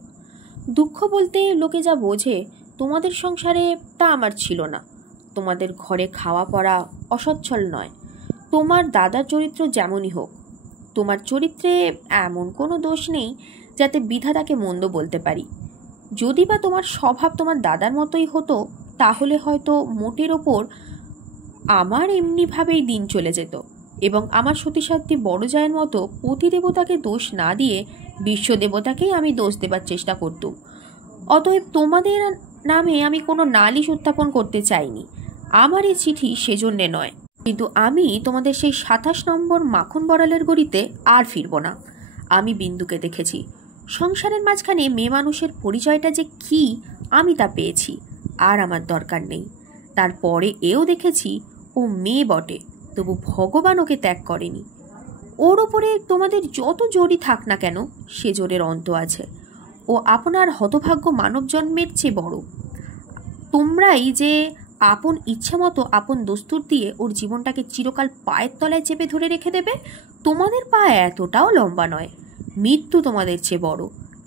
দুঃখ বলতে লোকে যা বোঝে তোমাদের সংসারে তা আমার ছিল না। তোমাদের ঘরে খাওয়া পড়া অসচ্ছল নয়। তোমার দাদার চরিত্র যেমনই হোক, তোমার চরিত্রে এমন কোনো দোষ নেই যাতে বিধাতাকে মন্দ বলতে পারি। যদি বা তোমার স্বভাব তোমার দাদার মতোই হতো, তাহলে হয়তো মোটের ওপর আমার এমনিভাবেই দিন চলে যেত, এবং আমার সতীসাধ্যী বড় জায়ের মতো পতিদেবতাকে দোষ না দিয়ে বিশ্বদেবতাকেই আমি দোষ দেবার চেষ্টা করতুম। অতএব তোমাদের নামে আমি কোনো নালিশ উত্থাপন করতে চাইনি। আমার এই চিঠি সেজন্যে নয়, কিন্তু আমি তোমাদের সেই 27 নম্বর মাখন বড়ালের গড়িতে আর ফিরব না। আমি বিন্দুকে দেখেছি। সংসারের মাঝখানে মেয়ে মানুষের পরিচয়টা যে কি আমি তা পেয়েছি, আর আমার দরকার নেই। তারপরে এও দেখেছি ও মেয়ে বটে, তবু ভগবান ওকে ত্যাগ করেনি। ওর ওপরে তোমাদের যত জোরই থাক না কেন, সে জোরের অন্ত আছে। ও আপনার হতভাগ্য মানব জন্মের চেয়ে বড়। তোমরাই যে আপন ইচ্ছে মতো আপন দস্তুর দিয়ে ওর জীবনটাকে চিরকাল পায়ের তলায় চেপে ধরে রেখে দেবে, তোমাদের পা এতটাও লম্বা নয়। মৃত্যু তোমাদের চেয়ে বড়।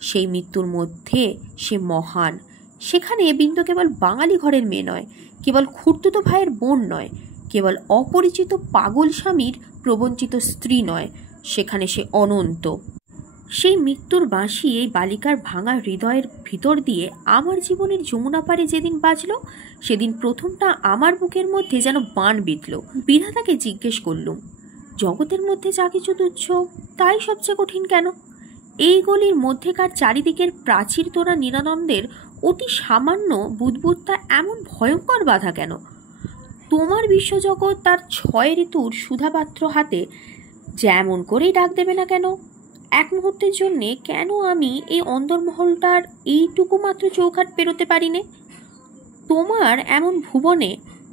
সেই মৃত্যুর মধ্যে সে মহান। সেখানে বিন্দু কেবল বাঙালি ঘরের মেয়ে নয়, কেবল খুড়তুতো ভাইয়ের বোন নয়, কেবল অপরিচিত পাগল স্বামীর প্রবঞ্চিত স্ত্রী নয়, সেখানে সে অনন্ত। সেই মৃত্যুর বাঁশি এই বালিকার ভাঙা হৃদয়ের ভিতর দিয়ে আমার জীবনের যমুনা পারে যেদিন বাজল, সেদিন প্রথমটা আমার বুকের মধ্যে যেন বাণ বিঁধল। বিধাতাকে জিজ্ঞেস করলুম, জগতের মধ্যে যা কিছু তুচ্ছ তাই সবচেয়ে কঠিন কেন? এই গলির মধ্যেকার চারিদিকের প্রাচীর তোরা নিরানন্দের অতি সামান্য বুদবুদটা এমন ভয়ঙ্কর বাধা কেন? তোমার বিশ্বজগৎ তার 6 ঋতুর সুধাপাত্র হাতে যেমন করেই ডাক দেবে না কেন, এক মুহূর্তের জন্যে কেন আমি এই অন্দরমহলটার এইটুকু মাত্র চৌখাট পেরোতে পারি নে? তোমার এমন ভুবনে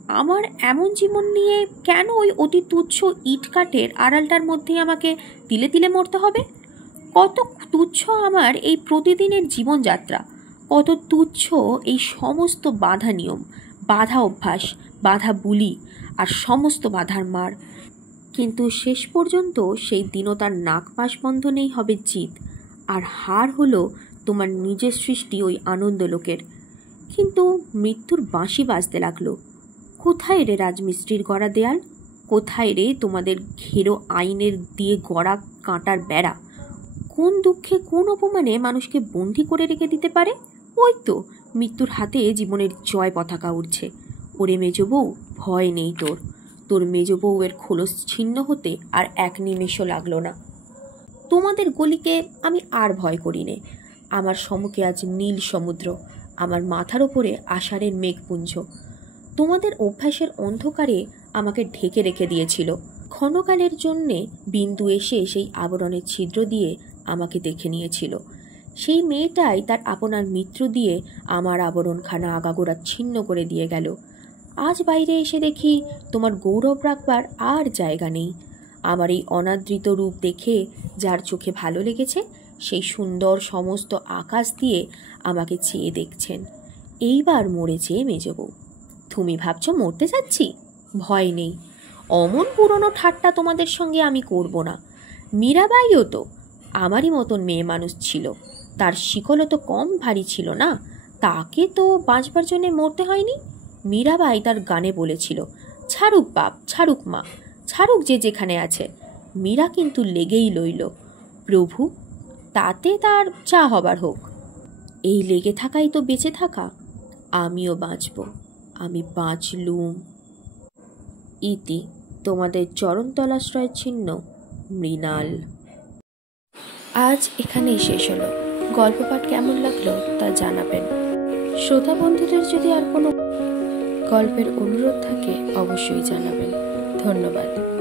আমার এমন জীবন নিয়ে কেন ওই অতি তুচ্ছ ইটকাঠের আড়ালটার মধ্যেই আমাকে তিলে তিলে মরতে হবে? কত তুচ্ছ আমার এই প্রতিদিনের জীবনযাত্রা, কত তুচ্ছ এই সমস্ত বাধা নিয়ম, বাধা অভ্যাস, বাধা বুলি আর সমস্ত বাধার মার। কিন্তু শেষ পর্যন্ত সেই দীনতার নাক পাশ বন্ধনেই হবে জিত, আর হার হলো তোমার নিজের সৃষ্টি ওই আনন্দলোকের। কিন্তু মৃত্যুর বাঁশি বাজতে লাগলো। কোথায় রে রাজমিস্ত্রির গড়া দেয়াল? কোথায় রে তোমাদের ঘেরো আইনের দিয়ে গড়া কাঁটার বেড়া? কোন দুঃখে কোন অপমানে মানুষকে বন্দি করে রেখে দিতে পারে? ওই তো মৃত্যুর হাতে জীবনের জয় পতাকা উঠছে। ওরে মেজ বউ, ভয় নেই তোর। তোর মেজ বউয়ের খোলস ছিন্ন হতে আর এক নিমেষও লাগলো না। তোমাদের গলিকে আমি আর ভয় করি নে। আমার সম্মুখে আজ নীল সমুদ্র, আমার মাথার ওপরে আষাঢ়ের মেঘপুঞ্জ। তোমাদের অভ্যাসের অন্ধকারে আমাকে ঢেকে রেখে দিয়েছিল। ক্ষণকালের জন্যে বিন্দু এসে সেই আবরণের ছিদ্র দিয়ে আমাকে দেখে নিয়েছিল। সেই মেয়েটাই তার আপনার মিত্র দিয়ে আমার আবরণখানা আগাগোড়া ছিন্ন করে দিয়ে গেল। আজ বাইরে এসে দেখি তোমার গৌরব রাখবার আর জায়গা নেই। আমার এই অনাদৃত রূপ দেখে যার চোখে ভালো লেগেছে, সেই সুন্দর সমস্ত আকাশ দিয়ে আমাকে চেয়ে দেখছেন। এইবার মরেছে মেজ বউ। তুমি ভাবছ মরতে যাচ্ছি? ভয় নেই, অমন পুরনো ঠাট্টা তোমাদের সঙ্গে আমি করব না। মীরাবাইও তো আমারই মতন মেয়ে মানুষ ছিল, তার শিকলও তো কম ভারী ছিল না, তাকে তো বাঁচবার জন্যে মরতে হয়নি। মীরাবাই তার গানে বলেছিল, ছাড়ুক বাপ, ছাড়ুক মা, ছাড়ুক যে যেখানে আছে। মীরা কিন্তু লেগেই লইল, প্রভু তাতে তার যা হবার হোক। এই লেগে থাকাই তো বেঁচে থাকা। আমিও বাঁচব, আমি বাঁচলুম। ইতি তোমাদের চরণতলাশ্রয় ছিন্ন মৃণাল। আজ এখানেই শেষ হলো। গল্প পাঠ কেমন লাগলো তা জানাবেন। শ্রোতা বন্ধুদের যদি আর কোনো গল্পের অনুরোধ থাকে অবশ্যই জানাবেন। ধন্যবাদ।